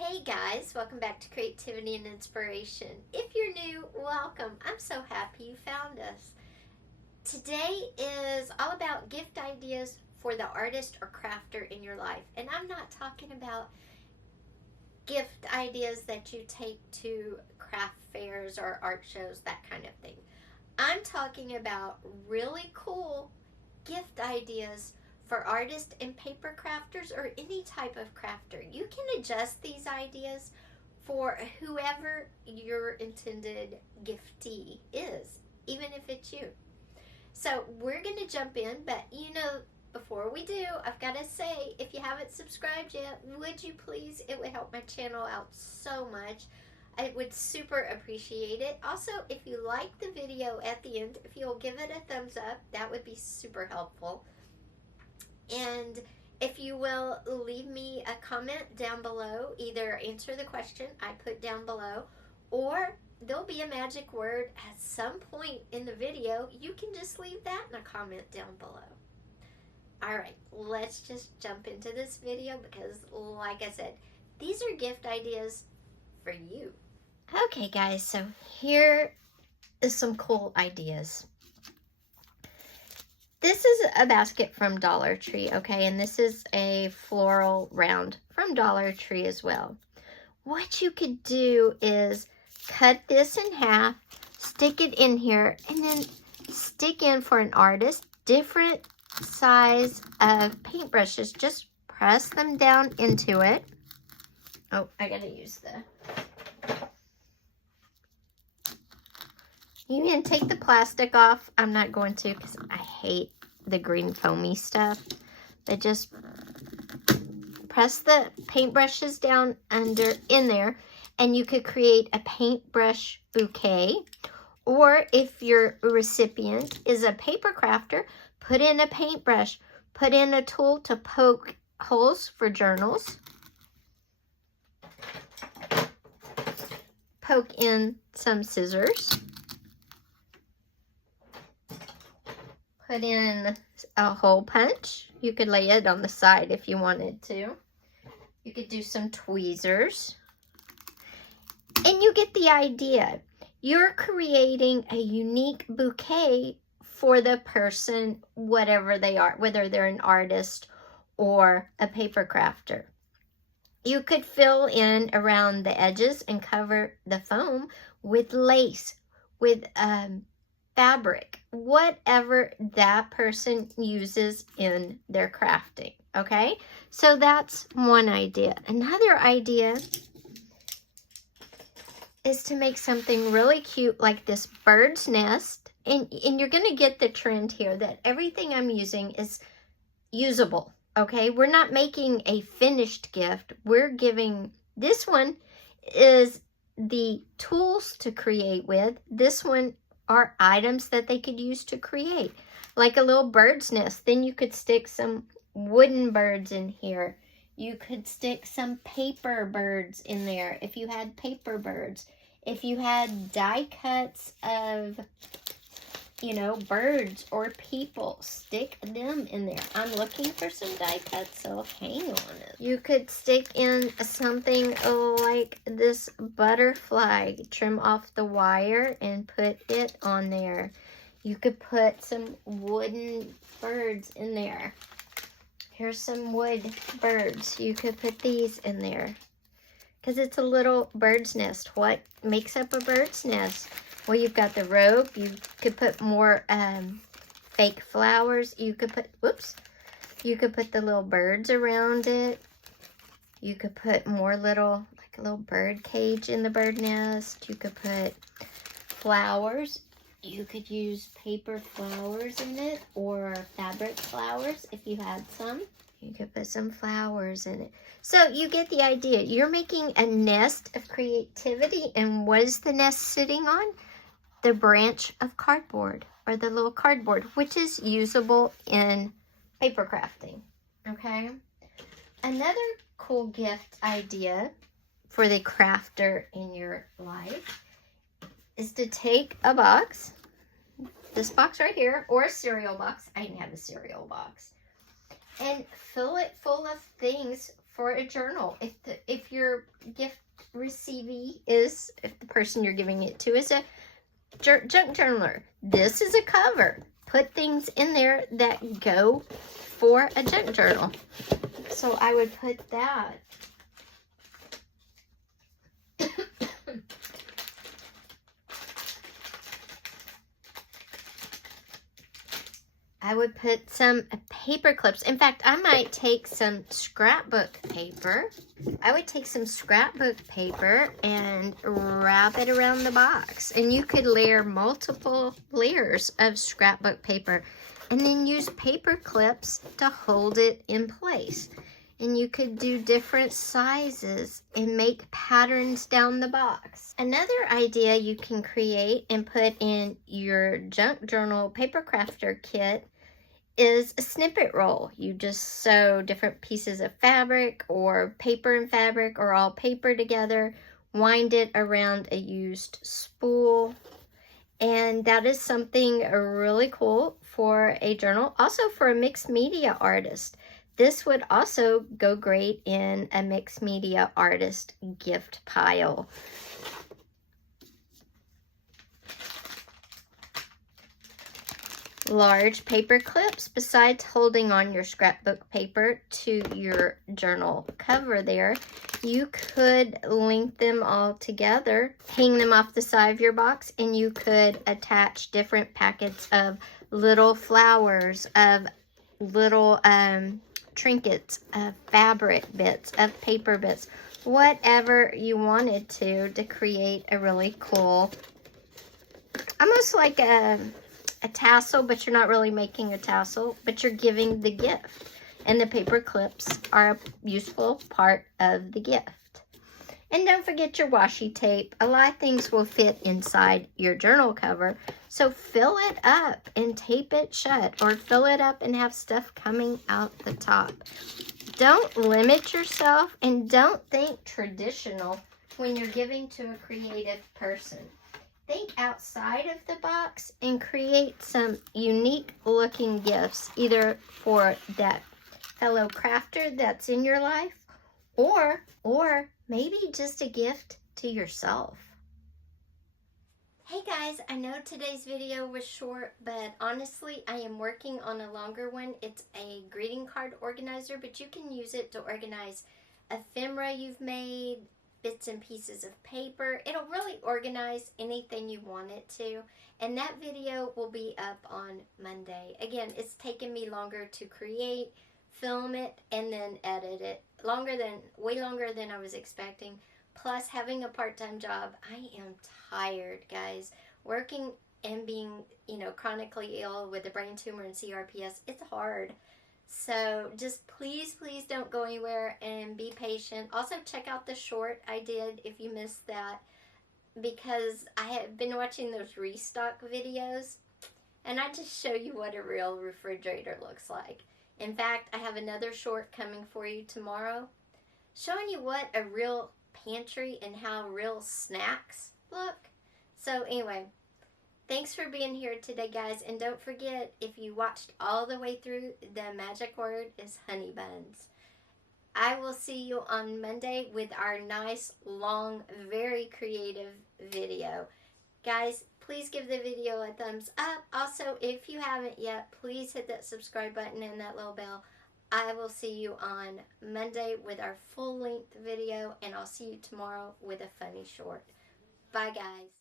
Hey guys, welcome back to Creativity and Inspiration. If you're new, welcome. I'm so happy you found us. Today is all about gift ideas for the artist or crafter in your life. And I'm not talking about gift ideas that you take to craft fairs or art shows, that kind of thing. I'm talking about really cool gift ideas for artists and paper crafters or any type of crafter. You can adjust these ideas for whoever your intended giftee is, even if it's you. So we're going to jump in, but before we do, I've got to say, if you haven't subscribed yet, would you please? It would help my channel out so much. I would super appreciate it. Also, if you like the video at the end, if you'll give it a thumbs up, that would be super helpful. And if you will leave me a comment down below, either answer the question I put down below, or there'll be a magic word at some point in the video. You can just leave that in a comment down below. Alright, let's just jump into this video because, like I said, these are gift ideas for you. Okay guys, so here is some cool ideas. This is a basket from Dollar Tree, okay, and this is a floral round from Dollar Tree as well. What you could do is cut this in half, stick it in here, and then stick in, for an artist, different size of paintbrushes. Just press them down into it. Oh, I gotta use the... You can take the plastic off. I'm not going to because I hate the green foamy stuff. But just press the paintbrushes down in there, and you could create a paintbrush bouquet. Or if your recipient is a paper crafter, put in a paintbrush. Put in a tool to poke holes for journals. Poke in some scissors. Put in a hole punch. You could lay it on the side if you wanted to. You could do some tweezers. And you get the idea. You're creating a unique bouquet for the person, whatever they are, whether they're an artist or a paper crafter. You could fill in around the edges and cover the foam with lace, with fabric, whatever that person uses in their crafting, okay? So that's one idea. Another idea is to make something really cute like this bird's nest. And you're going to get the trend here that everything I'm using is usable, okay? We're not making a finished gift. We're giving, this one is the tools to create with. This one are items that they could use to create, like a little bird's nest. Then you could stick some wooden birds in here. You could stick some paper birds in there if you had paper birds. If you had die cuts of, birds or people, stick them in there. I'm looking for some die cuts, so hang on it. You could stick in something like this butterfly, trim off the wire and put it on there. You could put some wooden birds in there. Here's some wood birds. You could put these in there because it's a little bird's nest. What makes up a bird's nest? Well, you've got the rope. You could put more fake flowers. You could put, you could put the little birds around it. You could put more little, like a little bird cage in the bird nest. You could put flowers. You could use paper flowers in it or fabric flowers if you had some. You could put some flowers in it. So you get the idea. You're making a nest of creativity. And what is the nest sitting on? The branch of cardboard, or the little cardboard, which is usable in paper crafting, okay? Another cool gift idea for the crafter in your life is to take a box, this box right here, or a cereal box. I didn't have a cereal box. And fill it full of things for a journal. If your gift receivee is, if the person you're giving it to is a junk journaler, this is a cover. Put things in there that go for a junk journal. So I would put that. I would put some paper clips. In fact, I might take some scrapbook paper. I would take some scrapbook paper and wrap it around the box. And you could layer multiple layers of scrapbook paper and then use paper clips to hold it in place. And you could do different sizes and make patterns down the box. Another idea you can create and put in your junk journal paper crafter kit is a snippet roll. You just sew different pieces of fabric or paper and fabric or all paper together, wind it around a used spool, and that is something really cool for a journal. Also for a mixed media artist. This would also go great in a mixed media artist gift pile. Large paper clips, besides holding on your scrapbook paper to your journal cover there, you could link them all together, hang them off the side of your box, and you could attach different packets of little flowers, of little trinkets, of fabric bits, of paper bits, whatever you wanted to create a really cool, almost like a tassel, but you're not really making a tassel, but you're giving the gift. And the paper clips are a useful part of the gift. And don't forget your washi tape. A lot of things will fit inside your journal cover, so fill it up and tape it shut, or fill it up and have stuff coming out the top. Don't limit yourself, and don't think traditional when you're giving to a creative person. Think outside of the box and create some unique looking gifts, either for that fellow crafter that's in your life, or maybe just a gift to yourself. Hey guys, I know today's video was short, but honestly, I am working on a longer one. It's a greeting card organizer, but you can use it to organize ephemera you've made, bits and pieces of paper. It'll really organize anything you want it to. And that video will be up on Monday. Again, it's taken me longer to create, film it, and then edit it. Way longer than I was expecting. Plus, having a part-time job, I am tired, guys. Working and being, chronically ill with a brain tumor and CRPS, it's hard. So just please don't go anywhere and be patient. Also check out the short I did if you missed that, because I have been watching those restock videos and I just show you what a real refrigerator looks like. In fact, I have another short coming for you tomorrow showing you what a real pantry and how real snacks look. So anyway, thanks for being here today, guys. And don't forget, if you watched all the way through, the magic word is honey buns. I will see you on Monday with our nice, long, very creative video. Guys, please give the video a thumbs up. Also, if you haven't yet, please hit that subscribe button and that little bell. I will see you on Monday with our full-length video, and I'll see you tomorrow with a funny short. Bye, guys.